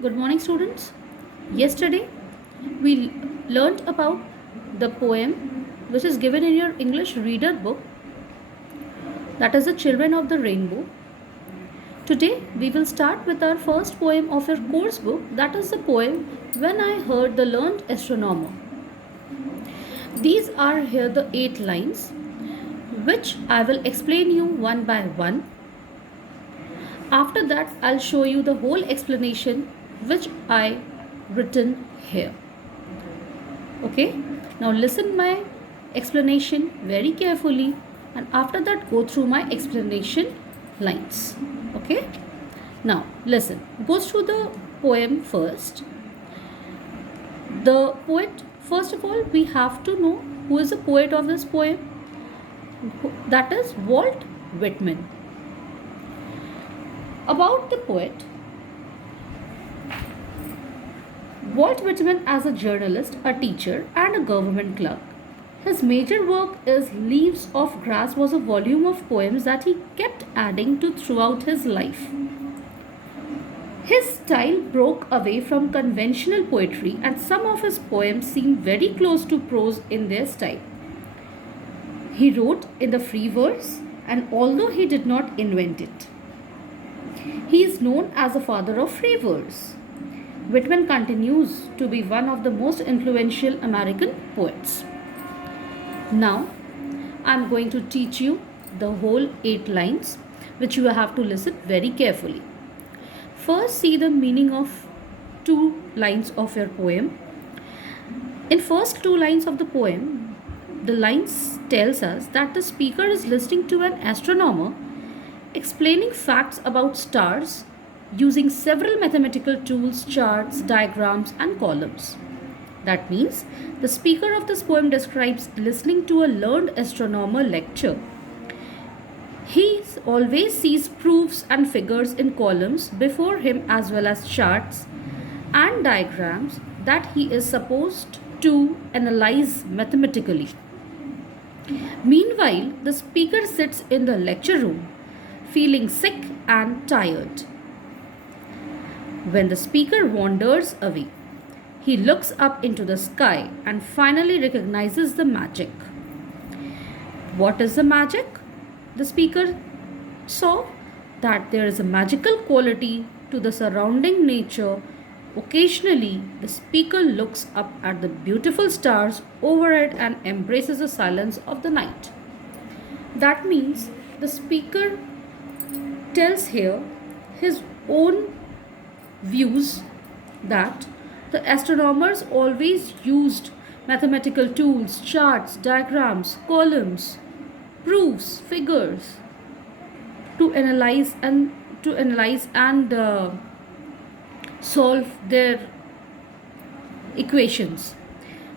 Good morning, students. Yesterday, we learnt about the poem which is given in your English reader book, that is The Children of the Rainbow. Today, we will start with our first poem of your course book, that is the poem When I Heard the Learned Astronomer. These are here the 8 lines, which I will explain you one by one. After that, I'll show you the whole explanation which I written here. Okay, now listen my explanation very carefully, and after that go through my explanation lines. Okay, now listen, go through the poem first. The poet, first of all, we have to know who is the poet of this poem. That is Walt Whitman. About the poet, Walt Whitman, as a journalist, a teacher, and a government clerk. His major work is Leaves of Grass was a volume of poems that he kept adding to throughout his life. His style broke away from conventional poetry, and some of his poems seem very close to prose in their style. He wrote in the free verse, and although he did not invent it, he is known as the father of free verse. Whitman continues to be one of the most influential American poets. Now, I am going to teach you the whole 8 lines, which you have to listen very carefully. First, see the meaning of 2 lines of your poem. In first 2 lines of the poem, the lines tells us that the speaker is listening to an astronomer explaining facts about stars using several mathematical tools, charts, diagrams, and columns. That means the speaker of this poem describes listening to a learned astronomer lecture. He always sees proofs and figures in columns before him, as well as charts and diagrams that he is supposed to analyze mathematically. Meanwhile, the speaker sits in the lecture room feeling sick and tired. When the speaker wanders away, he looks up into the sky and finally recognizes the magic. What is the magic? The speaker saw that there is a magical quality to the surrounding nature. Occasionally, the speaker looks up at the beautiful stars overhead and embraces the silence of the night. That means the speaker tells here his own views that the astronomers always used mathematical tools, charts, diagrams, columns, proofs, figures to analyze and solve their equations.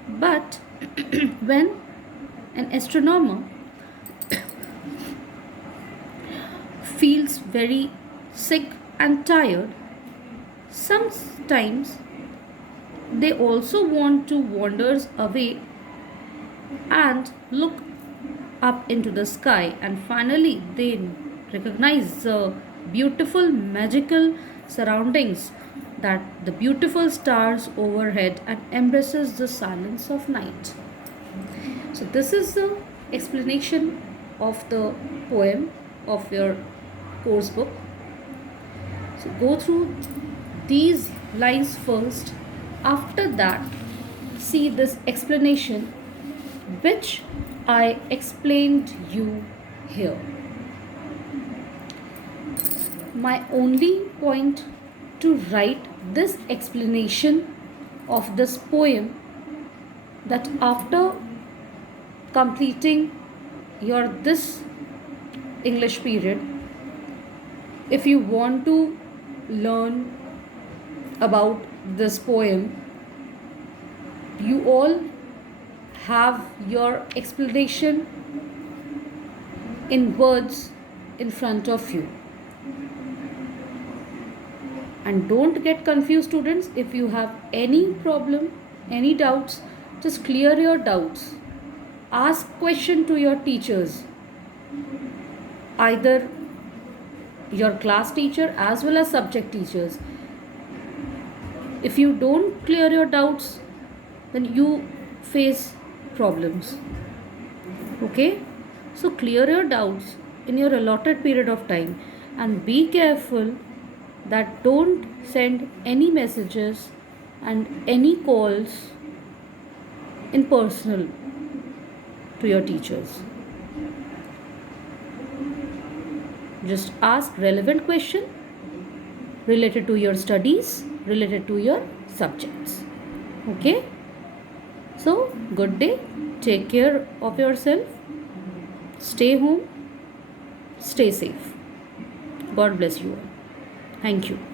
But when an astronomer feels very sick and tired, sometimes they also want to wander away and look up into the sky, and finally they recognize the beautiful magical surroundings, that the beautiful stars overhead, and embraces the silence of night. So this is the explanation of the poem of your course book. So go through these lines first. After that, see this explanation which I explained you here. My only point to write this explanation of this poem, that after completing your this English period, if you want to learn about this poem, you all have your explanation in words in front of you. And don't get confused, students. If you have any problem, any doubts, just clear your doubts. Ask question to your teachers, either your class teacher as well as subject teachers. If you don't clear your doubts, then you face problems. Okay, so clear your doubts in your allotted period of time, and be careful that don't send any messages and any calls in personal to your teachers. Just ask relevant question related to your studies, related to your subjects. Okay, so good day, take care of yourself, stay home, stay safe. God bless you all. Thank you.